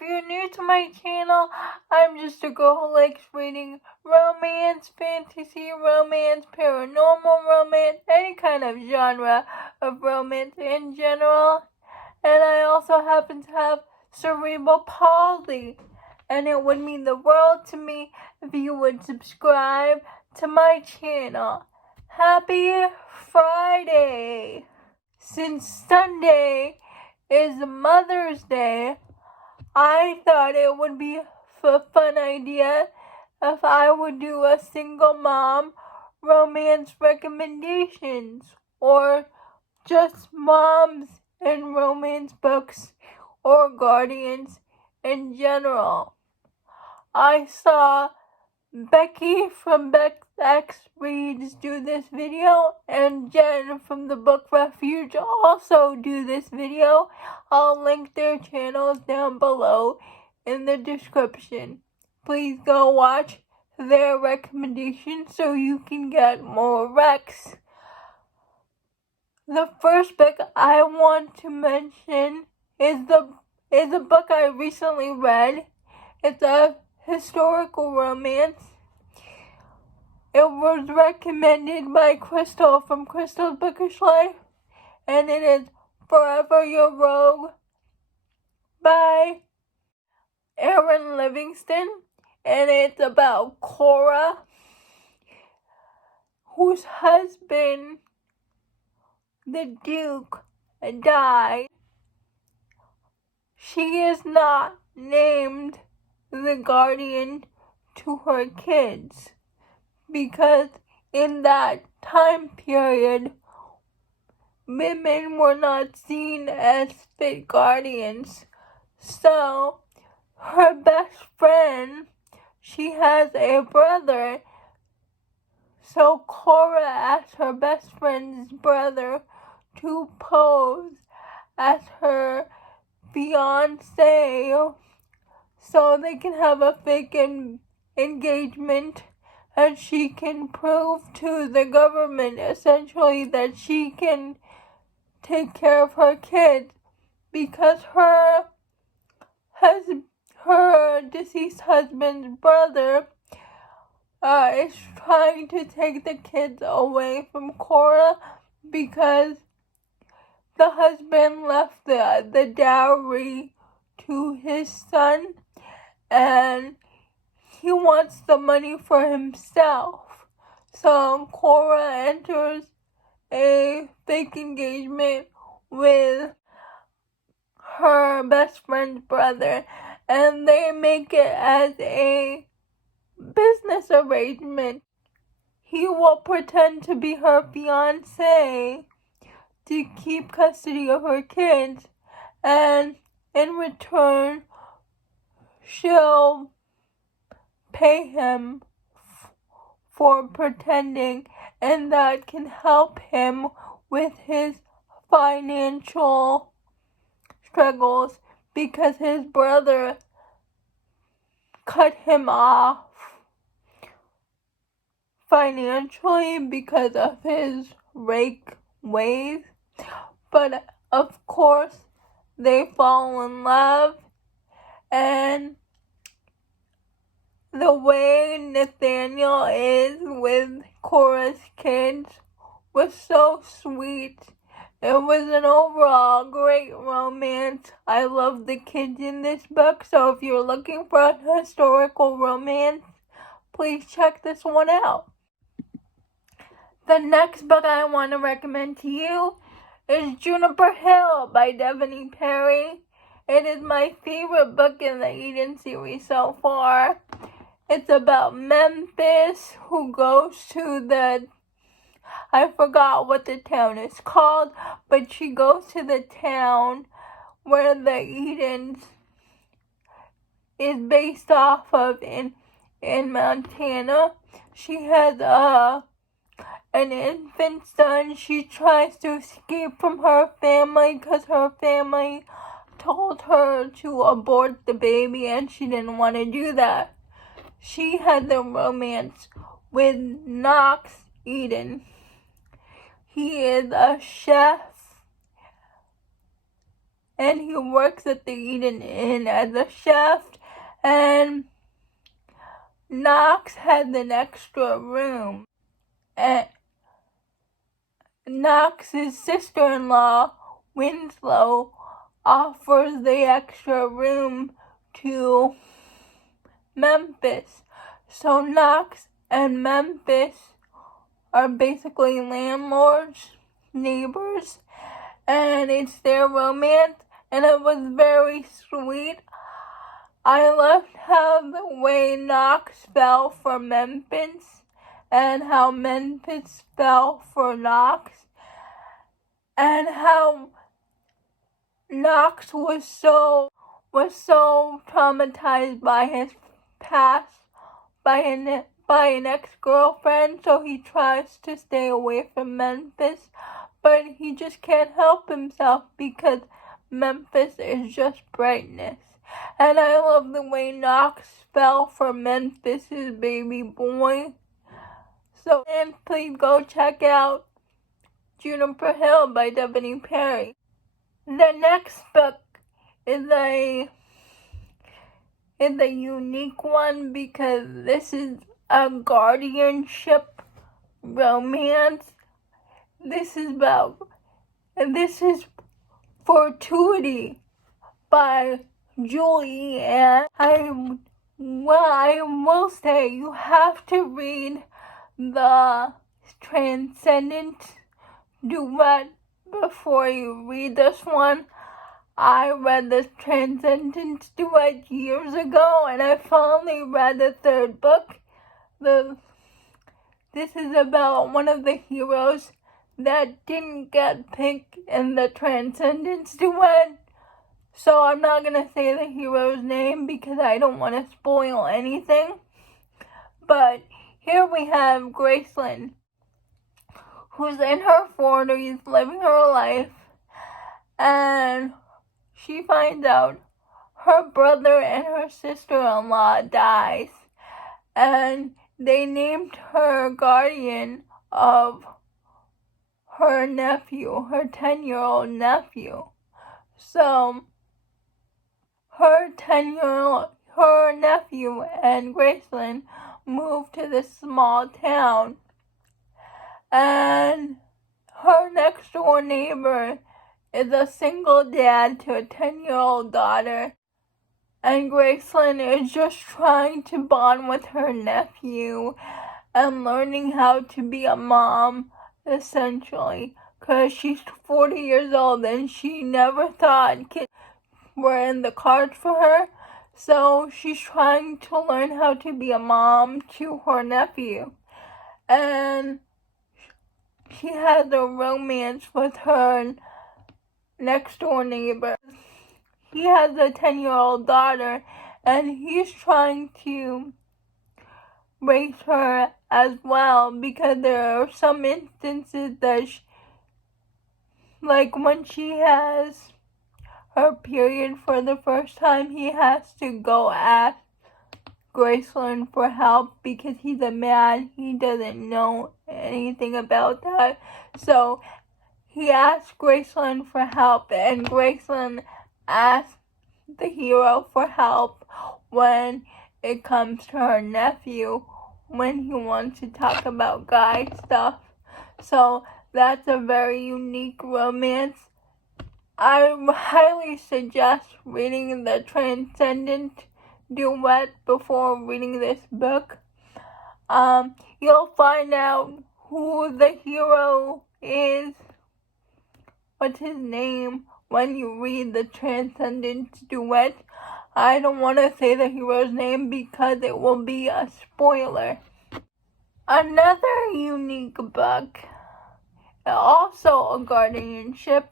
If you're new to my channel, I'm just a girl who likes reading romance, fantasy, romance, paranormal romance, any kind of genre of romance in general. And I also happen to have cerebral palsy, and it would mean the world to me if you would subscribe to my channel. Happy Friday! Since Sunday is Mother's Day, I thought it would be a fun idea if I would do a single mom romance recommendations, or just moms and romance books, or guardians in general. I saw Becky from Bex Reads do this video, and Jen from the Book Refuge also do this video. I'll link their channels down below in the description. Please go watch their recommendations so you can get more recs. The first book I want to mention is a book I recently read. It's a historical romance. It was recommended by Crystal from Crystal's Bookish Life, and it is Forever Your Rogue by Erin Livingston, and it's about Cora, whose husband, the Duke, died. She is not named the guardian to her kids, because in that time period, women were not seen as fit guardians. So, her best friend, she has a brother, so Cora asked her best friend's brother to pose as her fiancé so they can have a fake engagement, and she can prove to the government essentially that she can take care of her kids, because her deceased husband's brother is trying to take the kids away from Cora, because the husband left the dowry to his son, and he wants the money for himself. So Cora enters a fake engagement with her best friend's brother, and they make it as a business arrangement. He will pretend to be her fiancé to keep custody of her kids, and in return, she'll pay him for pretending, and that can help him with his financial struggles, because his brother cut him off financially because of his rake ways. But of course, they fall in love, and the way Nathaniel is with Cora's kids was so sweet. It was an overall great romance. I love the kids in this book, so if you're looking for a historical romance, please check this one out. The next book I want to recommend to you is Juniper Hill by Devon. It is my favorite book in the Eden series so far. It's about Memphis, who goes to I forgot what the town is called, but she goes to the town where the Eden is based off of in Montana. She has an infant son. She tries to escape from her family because her family told her to abort the baby, and she didn't want to do that. She had a romance with Knox Eden. He is a chef and he works at the Eden Inn as a chef, and Knox has an extra room, and Knox's sister-in-law, Winslow, offers the extra room to Memphis. So Knox and Memphis are basically landlords, neighbors, and it's their romance, and it was very sweet. I loved how the way Knox fell for Memphis and how Memphis fell for Knox, and how Knox was so traumatized by his past, by an ex-girlfriend, so he tries to stay away from Memphis, but he just can't help himself because Memphis is just brightness. And I love the way Knox fell for Memphis's baby boy. So, and please go check out Juniper Hill by Devon Perry. The next book is a unique one because this is a guardianship romance. This is Fortuity by Julie, and I will say you have to read the Transcendent duet before you read this one. I read the Transcendent duet years ago, and I finally read the third book. This is about one of the heroes that didn't get picked in the Transcendence duet. So I'm not going to say the hero's name because I don't want to spoil anything. But here we have Graceland, who's in her 40s, living her life, and she finds out her brother and her sister-in-law dies, and they named her guardian of her nephew, her 10-year-old nephew. So her nephew and Graceland moved to this small town, and her next door neighbor is a single dad to a 10-year-old daughter, and Graceland is just trying to bond with her nephew and learning how to be a mom, essentially, because she's 40 years old and she never thought kids were in the cards for her. So she's trying to learn how to be a mom to her nephew. And she has a romance with her next door neighbor. He has a 10-year-old daughter, and he's trying to raise her as well, because there are some instances that like when she has her period for the first time, he has to go ask Graceland for help because he's a man. He doesn't know anything about that. So he asks Graceland for help, and Graceland asks the hero for help when it comes to her nephew, when he wants to talk about guy stuff. So that's a very unique romance. I highly suggest reading the Transcendent duet before reading this book. You'll find out who the hero is, what's his name, when you read the Transcendent duet. I don't want to say the hero's name because it will be a spoiler. Another unique book, also a guardianship,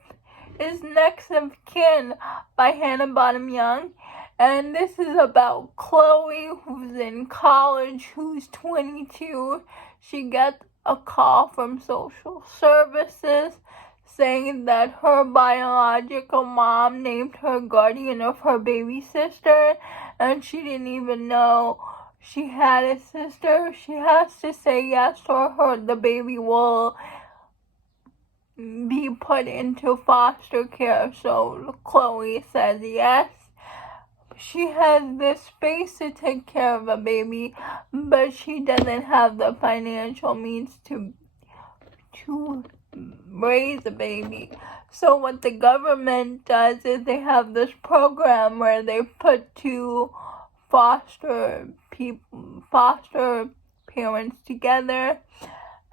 is Next of Kin by Hannah Bottom Young. And this is about Chloe, who's in college, who's 22. She gets a call from social services saying that her biological mom named her guardian of her baby sister, and she didn't even know she had a sister. She has to say yes, or the baby will be put into foster care. So Chloe says yes. She has the space to take care of a baby, but she doesn't have the financial means to raise a baby. So what the government does is they have this program where they put two foster parents together,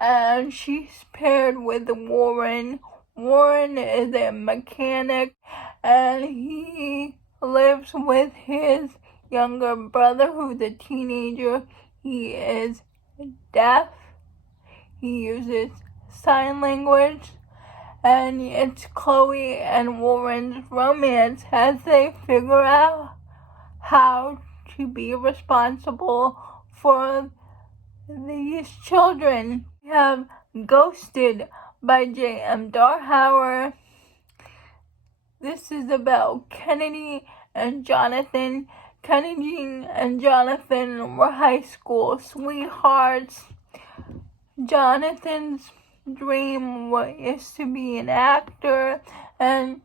and she's paired with Warren. Warren is a mechanic, and he lives with his younger brother, who's a teenager. He is deaf. He uses sign language, and it's Chloe and Warren's romance as they figure out how to be responsible for these children. We have Ghosted by J.M. Darhauer. This is about Kennedy and Jonathan. Kennedy and Jonathan were high school sweethearts. Jonathan's dream is to be an actor, and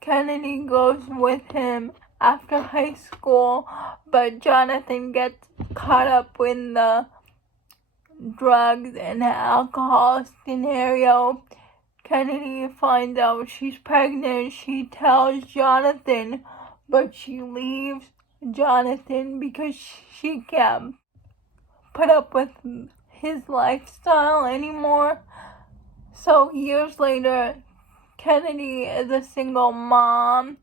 Kennedy goes with him after high school, but Jonathan gets caught up in the drugs and alcohol scenario. Kennedy finds out she's pregnant. She tells Jonathan, but she leaves Jonathan because she can't put up with his lifestyle anymore. So years later, Kennedy is a single mom,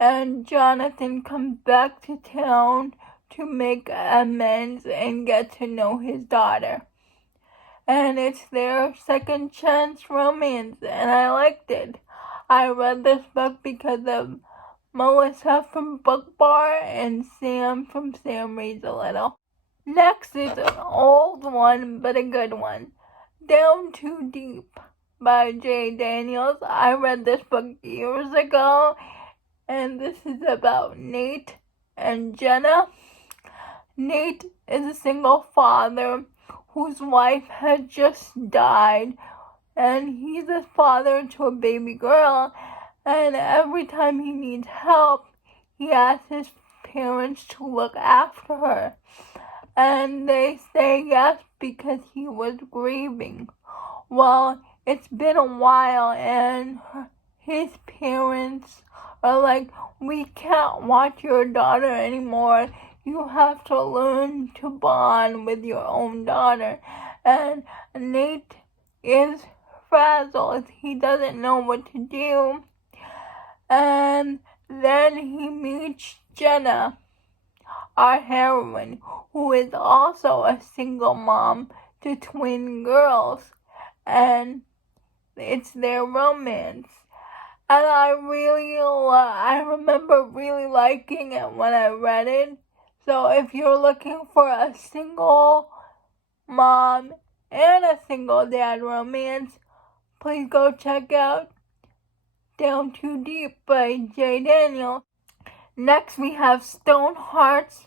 and Jonathan comes back to town to make amends and get to know his daughter. And it's their second chance romance, and I liked it. I read this book because of Melissa from Book Bar and Sam from Sam Reads a Little. Next is an old one, but a good one. Down Too Deep by J. Daniels. I read this book years ago, and this is about Nate and Jenna. Nate is a single father whose wife had just died, and he's a father to a baby girl, and every time he needs help, he asks his parents to look after her, and they say yes because he was grieving. Well, it's been a while, and his parents are like, we can't watch your daughter anymore. You have to learn to bond with your own daughter. And Nate is frazzled. He doesn't know what to do. And then he meets Jenna, our heroine, who is also a single mom to twin girls. And it's their romance. And I remember really liking it when I read it. So if you're looking for a single mom and a single dad romance, please go check out Down Too Deep by J. Daniel. Next we have Stone Hearts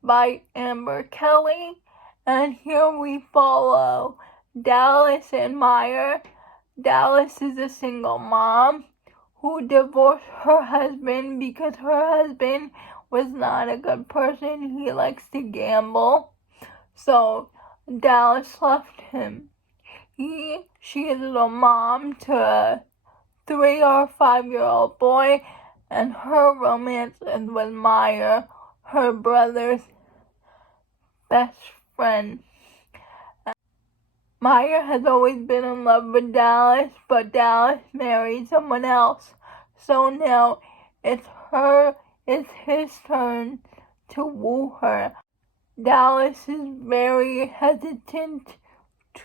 by Amber Kelly. And here we follow Dallas and Meyer. Dallas is a single mom who divorced her husband because her husband was not a good person. He likes to gamble. So Dallas left him. She is a mom to a 3 or 5-year-old boy, and her romance is with Meyer, her brother's best friend. Meyer has always been in love with Dallas, but Dallas married someone else. So now it's his turn to woo her. Dallas is very hesitant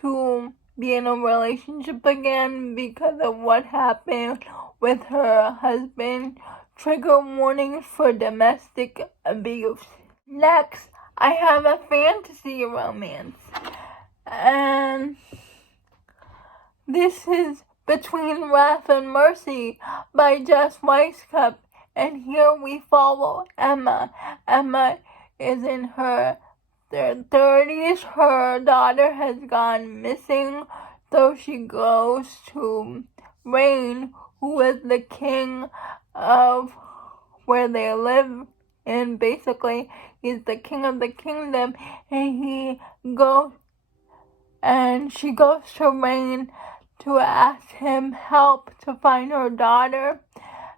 to be in a relationship again because of what happened with her husband. Trigger warning for domestic abuse. Next, I have a fantasy romance. And this is Between Wrath and Mercy by Justmescup. And here we follow Emma. Emma is in her 30s. Her daughter has gone missing So she goes to Rain, who is the king of where they live, and basically he's the king of the kingdom, and she goes to Rain to ask him help to find her daughter,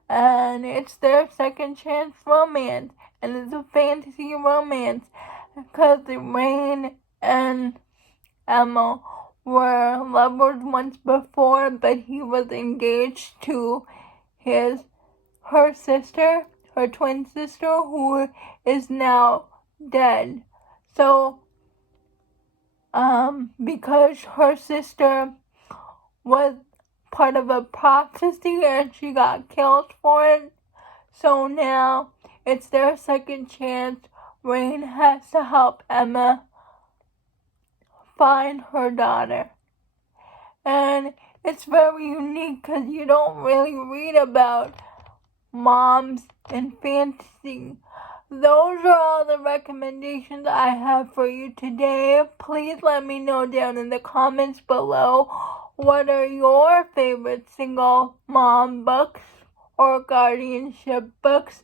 and it's their second chance romance, and it's a fantasy romance, because Rain and Emma were lovers once before, but he was engaged to her sister, her twin sister, who is now dead. So, because her sister was part of a prophecy and she got killed for it, so now it's their second chance. Rain has to help Emma find her daughter. And it's very unique because you don't really read about moms in fantasy. Those are all the recommendations I have for you today. Please let me know down in the comments below, what are your favorite single mom books or guardianship books.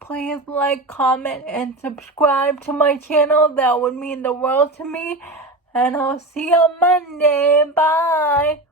Please like, comment, and subscribe to my channel. That would mean the world to me. And I'll see you on Monday. Bye.